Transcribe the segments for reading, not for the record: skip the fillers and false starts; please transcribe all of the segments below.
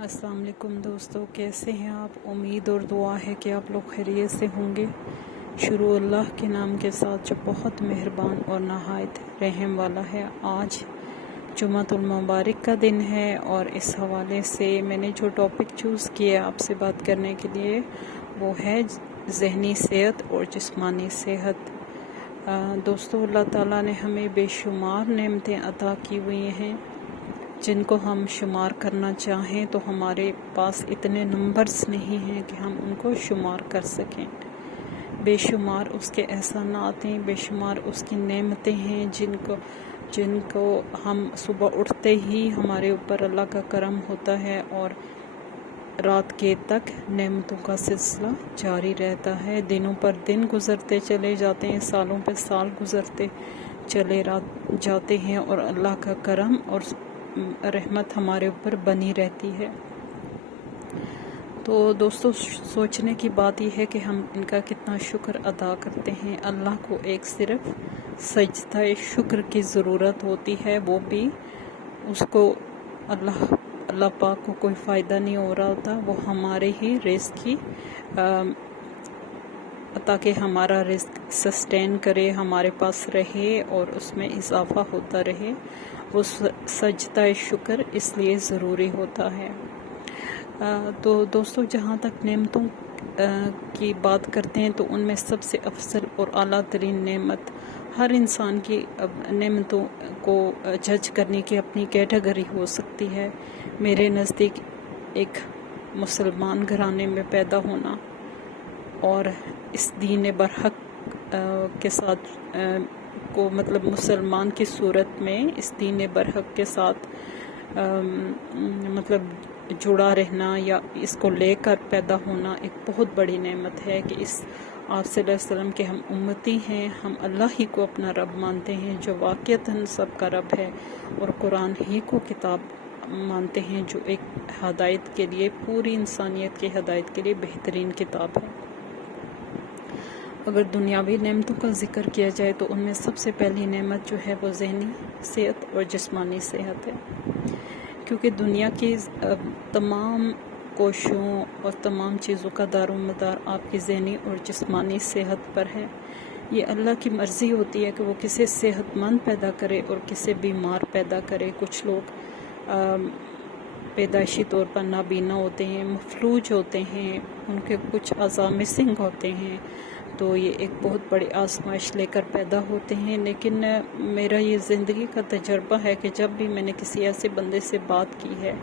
अस्सलाम वालेकुम दोस्तों, कैसे हैं आप। उम्मीद और दुआ है कि आप लोग खैरियत से होंगे। शुरू अल्लाह के नाम के साथ जो बहुत मेहरबान और नहायत रहम वाला है। आज जुम्मतुल मुबारक का दिन है और इस हवाले से मैंने जो टॉपिक चूज़ किया आपसे बात करने के लिए वो है ज़हनी सेहत और जिस्मानी सेहत। दोस्तों, अल्लाह ताला ने हमें बेशुमार नेमतें अता की हुई हैं जिनको हम शुमार करना चाहें तो हमारे पास इतने नंबर्स नहीं हैं कि हम उनको शुमार कर सकें। बेशुमार उसके एहसानात हैं, बेशुमार उसकी नेमतें हैं जिनको हम सुबह उठते ही हमारे ऊपर अल्लाह का करम होता है और रात के तक नेमतों का सिलसिला जारी रहता है। दिनों पर दिन गुज़रते चले जाते हैं, सालों पर साल गुज़रते चले जाते हैं और अल्लाह का करम और रहमत हमारे ऊपर बनी रहती है। तो दोस्तों, सोचने की बात यह है कि हम इनका कितना शुक्र अदा करते हैं। अल्लाह को एक सिर्फ सजदा शुक्र की ज़रूरत होती है, वो भी उसको अल्लाह पाक को कोई फ़ायदा नहीं हो रहा होता, वो हमारे ही रिज़्क़ की ताकि हमारा रिज़्क़ सस्टेन करे, हमारे पास रहे और उसमें इजाफ़ा होता रहे। वो सजदा शुक्र इसलिए ज़रूरी होता है। तो दोस्तों, जहाँ तक नेमतों की बात करते हैं तो उनमें सबसे अफजल और आला तरीन नेमत हर इंसान की नेमतों को जज करने की अपनी कैटेगरी हो सकती है। मेरे नज़दीक एक मुसलमान घराने में पैदा होना और इस दीन बरहक के साथ को मतलब मुसलमान की सूरत में इस दीन बरहक के साथ मतलब जुड़ा रहना या इसको लेकर पैदा होना एक बहुत बड़ी नेमत है कि इस आप सल्लल्लाहु अलैहि वसल्लम के हम उम्मती हैं, हम अल्लाह ही को अपना रब मानते हैं जो वाक़ियतन सबका रब है और कुरान ही को किताब मानते हैं जो एक हदायत के लिए, पूरी इंसानियत की हदायत के लिए बेहतरीन किताब है। अगर दुनियावी नेमतों का ज़िक्र किया जाए तो उनमें सबसे पहली नेमत जो है वो ज़हनी सेहत और जिस्मानी सेहत है, क्योंकि दुनिया की तमाम कोशिशों और तमाम चीज़ों का दारोमदार आपकी ज़हनी और जिस्मानी सेहत पर है। ये अल्लाह की मर्ज़ी होती है कि वो किसे सेहतमंद पैदा करे और किसे बीमार पैदा करे। कुछ लोग पैदाइशी तौर पर नाबीना होते हैं, मफलूज होते हैं, उनके कुछ अज़ा मिसिंग होते हैं, तो ये एक बहुत बड़ी आजमाइश लेकर पैदा होते हैं। लेकिन मेरा ये ज़िंदगी का तजर्बा है कि जब भी मैंने किसी ऐसे बंदे से बात की है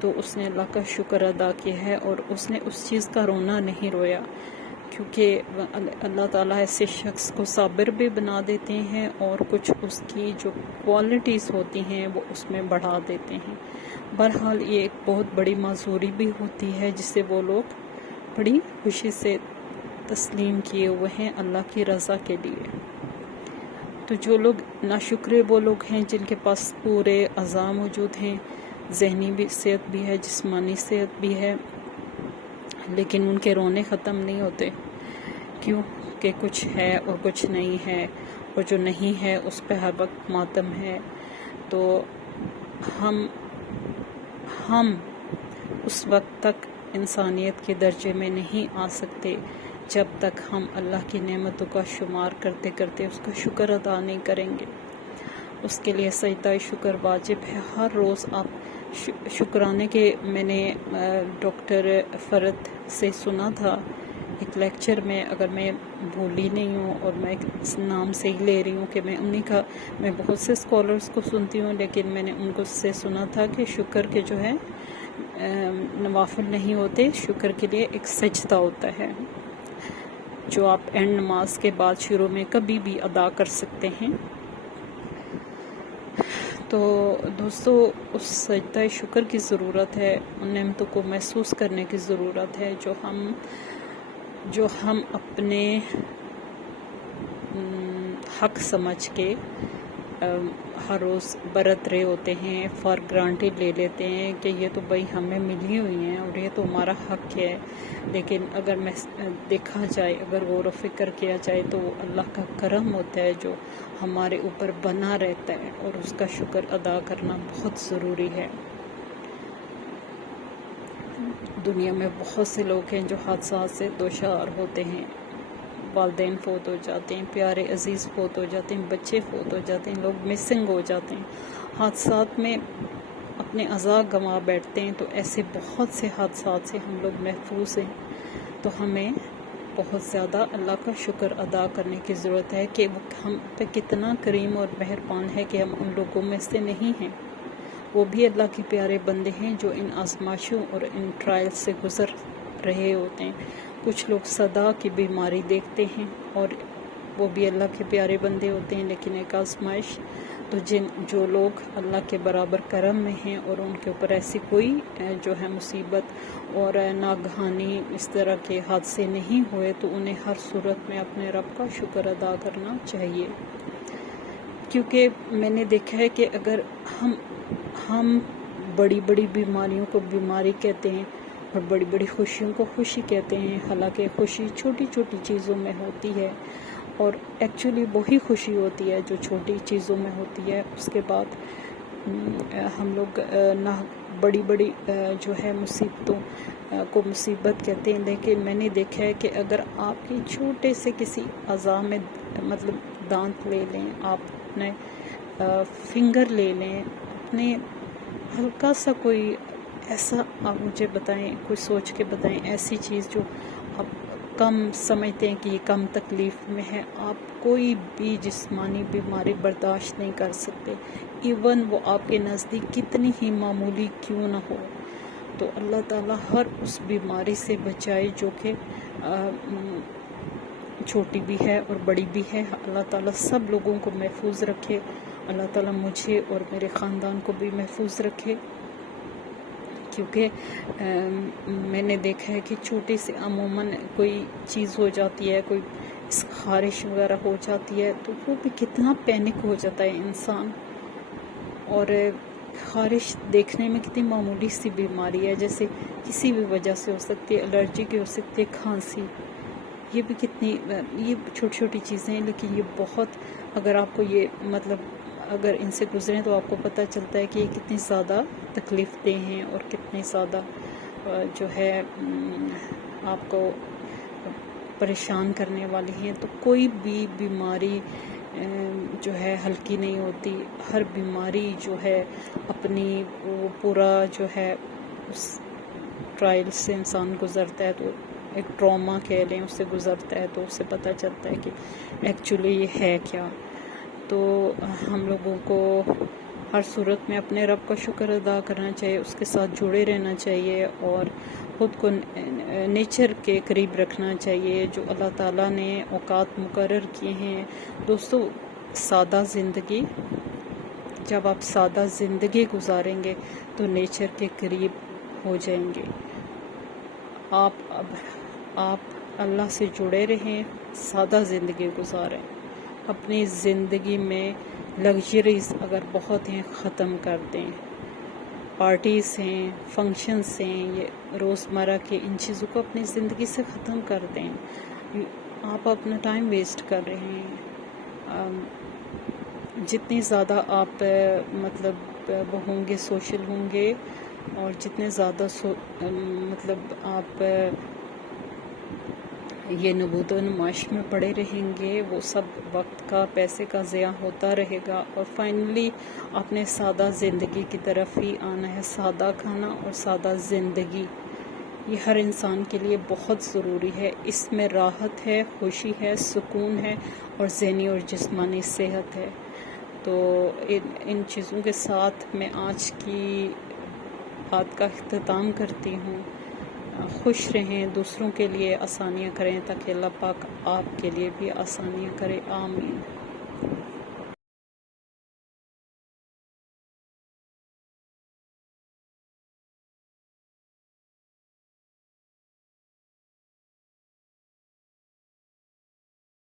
तो उसने अल्लाह का शुक्र अदा किया है और उसने उस चीज़ का रोना नहीं रोया, क्योंकि अल्लाह ताला ऐसे शख्स को साबिर भी बना देते हैं और कुछ उसकी जो क्वालिटीज़ होती हैं वो उसमें बढ़ा देते हैं। बहरहाल ये एक बहुत बड़ी माजूरी भी होती है जिसे वो लोग बड़ी खुशी से तस्लीम किए हुए हैं अल्लाह की रज़ा के लिए। तो जो लोग नाशुक्रे वो लोग हैं जिनके पास पूरे अज़ा मौजूद हैं, ज़हनी भी सेहत भी है, जिस्मानी सेहत भी है, लेकिन उनके रोने ख़त्म नहीं होते। क्यों कि कुछ है और कुछ नहीं है, और जो नहीं है उस पर हर वक्त मातम है। तो हम उस वक्त तक इंसानियत के दर्जे में नहीं आ सकते जब तक हम अल्लाह की नेमतों का शुमार करते करते उसका शुक्र अदा नहीं करेंगे। उसके लिए सजदा शुक्र वाजिब है। हर रोज़ आप शुक्राने के मैंने डॉक्टर फ़रद से सुना था एक लेक्चर में, अगर मैं भूली नहीं हूँ और मैं इस नाम से ही ले रही हूँ कि मैं बहुत से स्कॉलर्स को सुनती हूँ, लेकिन मैंने उनको से सुना था कि शुक्र के जो है नवाफिल नहीं होते, शुक्र के लिए एक सजदा होता है जो आप एंड नमाज के बाद शुरू में कभी भी अदा कर सकते हैं। तो दोस्तों, उस सजदा शुक्र की ज़रूरत है, उन नेमतों को महसूस करने की ज़रूरत है जो हम अपने हक समझ के हर रोज़ बरत रहे होते हैं, फॉर ग्रांटेड ले लेते हैं कि ये तो भाई हमें मिली हुई हैं और ये तो हमारा हक है। लेकिन अगर देखा जाए, अगर गौर व फिक्र किया जाए तो वो अल्लाह का करम होता है जो हमारे ऊपर बना रहता है और उसका शुक्र अदा करना बहुत ज़रूरी है। دنیا میں بہت سے لوگ ہیں جو حادثات سے دوچار ہوتے ہیں، والدین فوت ہو جاتے ہیں، پیارے عزیز فوت ہو جاتے ہیں، بچے فوت ہو جاتے ہیں، لوگ مسنگ ہو جاتے ہیں، حادثات میں اپنے اعضاء گنوا بیٹھتے ہیں۔ تو ایسے بہت سے حادثات سے ہم لوگ محفوظ ہیں، تو ہمیں بہت زیادہ اللہ کا شکر ادا کرنے کی ضرورت ہے کہ وہ ہم پہ کتنا کریم اور مہربان ہے کہ ہم ان لوگوں میں سے نہیں ہیں۔ وہ بھی اللہ کے پیارے بندے ہیں جو ان آزمائشوں اور ان ٹرائل سے گزر رہے ہوتے ہیں۔ کچھ لوگ صدا کی بیماری دیکھتے ہیں اور وہ بھی اللہ کے پیارے بندے ہوتے ہیں، لیکن ایک آزمائش تو جو لوگ اللہ کے برابر کرم میں ہیں اور ان کے اوپر ایسی کوئی جو ہے مصیبت اور ناگہانی اس طرح کے حادثے نہیں ہوئے، تو انہیں ہر صورت میں اپنے رب کا شکر ادا کرنا چاہیے۔ کیونکہ میں نے دیکھا ہے کہ اگر ہم بڑی بڑی بیماریوں کو بیماری کہتے ہیں اور بڑی بڑی خوشیوں کو خوشی کہتے ہیں، حالانکہ خوشی چھوٹی چھوٹی چیزوں میں ہوتی ہے، اور ایکچولی وہی خوشی ہوتی ہے جو چھوٹی چیزوں میں ہوتی ہے۔ اس کے بعد ہم لوگ نہ بڑی بڑی جو ہے مصیبتوں کو مصیبت کہتے ہیں، لیکن میں نے دیکھا ہے کہ اگر آپ کی چھوٹے سے کسی اعضاء میں مطلب دانت لے لیں، آپ اپنے فنگر لے لیں، اپنے ہلکا سا کوئی ایسا آپ مجھے بتائیں، کوئی سوچ کے بتائیں ایسی چیز جو آپ کم سمجھتے ہیں کہ یہ کم تکلیف میں ہے، آپ کوئی بھی جسمانی بیماری برداشت نہیں کر سکتے، ایون وہ آپ کے نزدیک کتنی ہی معمولی کیوں نہ ہو۔ تو اللہ تعالیٰ ہر اس بیماری سے بچائے جو کہ چھوٹی بھی ہے اور بڑی بھی ہے۔ اللہ تعالیٰ سب لوگوں کو محفوظ رکھے، اللہ تعالیٰ مجھے اور میرے خاندان کو بھی محفوظ رکھے، کیونکہ میں نے دیکھا ہے کہ چھوٹی سے عموماً کوئی چیز ہو جاتی ہے، کوئی خارش وغیرہ ہو جاتی ہے، تو وہ بھی کتنا پینک ہو جاتا ہے انسان۔ اور خارش دیکھنے میں کتنی معمولی سی بیماری ہے، جیسے کسی بھی وجہ سے ہو سکتی ہے، الرجی کی ہو سکتی ہے، کھانسی، یہ بھی کتنی یہ چھوٹی چھوٹی چیزیں ہیں، لیکن یہ بہت اگر آپ کو یہ مطلب اگر ان سے گزریں تو آپ کو پتہ چلتا ہے کہ یہ کتنی زیادہ تکلیف دہ ہیں اور کتنی زیادہ جو ہے آپ کو پریشان کرنے والی ہیں۔ تو کوئی بھی بیماری جو ہے ہلکی نہیں ہوتی، ہر بیماری جو ہے اپنی وہ پورا جو ہے اس ٹرائل سے انسان گزرتا ہے، تو ایک ٹراما کہہ لیں اس سے گزرتا ہے، تو اس سے پتہ چلتا ہے کہ ایکچولی یہ ہے کیا۔ تو ہم لوگوں کو ہر صورت میں اپنے رب کا شکر ادا کرنا چاہیے، اس کے ساتھ جڑے رہنا چاہیے اور خود کو نیچر کے قریب رکھنا چاہیے جو اللہ تعالیٰ نے اوقات مقرر کیے ہیں۔ دوستو، سادہ زندگی، جب آپ سادہ زندگی گزاریں گے تو نیچر کے قریب ہو جائیں گے۔ آپ اللہ سے جڑے رہیں، سادہ زندگی گزاریں، اپنی زندگی میں لگژریز اگر بہت ہیں ختم کر دیں، پارٹیز ہیں، فنکشنز ہیں، یہ روزمرہ کے ان چیزوں کو اپنی زندگی سے ختم کر دیں۔ آپ اپنا ٹائم ویسٹ کر رہے ہیں۔ جتنی زیادہ آپ مطلب وہ ہوں گے، سوشل ہوں گے، اور جتنے زیادہ مطلب آپ یہ نبوت و نمائش میں پڑے رہیں گے، وہ سب وقت کا، پیسے کا ضیاع ہوتا رہے گا، اور فائنلی اپنے سادہ زندگی کی طرف ہی آنا ہے۔ سادہ کھانا اور سادہ زندگی یہ ہر انسان کے لیے بہت ضروری ہے، اس میں راحت ہے، خوشی ہے، سکون ہے، اور ذہنی اور جسمانی صحت ہے۔ تو ان چیزوں کے ساتھ میں آج کی بات کا اختتام کرتی ہوں۔ خوش رہیں، دوسروں کے لیے آسانیاں کریں تاکہ اللہ پاک آپ کے لیے بھی آسانیاں کرے۔ آمین۔